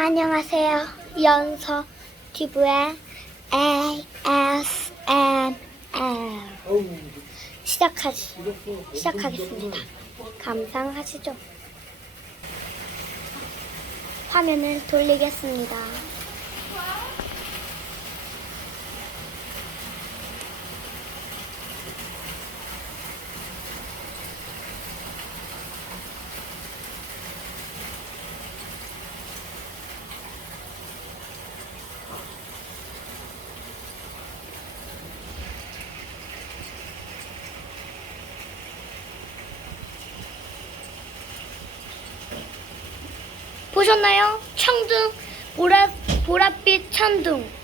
안녕하세요. 연서 튜브의 ASMR 시작하겠습니다. 감상하시죠. 화면을 돌리겠습니다. 보셨나요? 천둥, 보랏빛 천둥.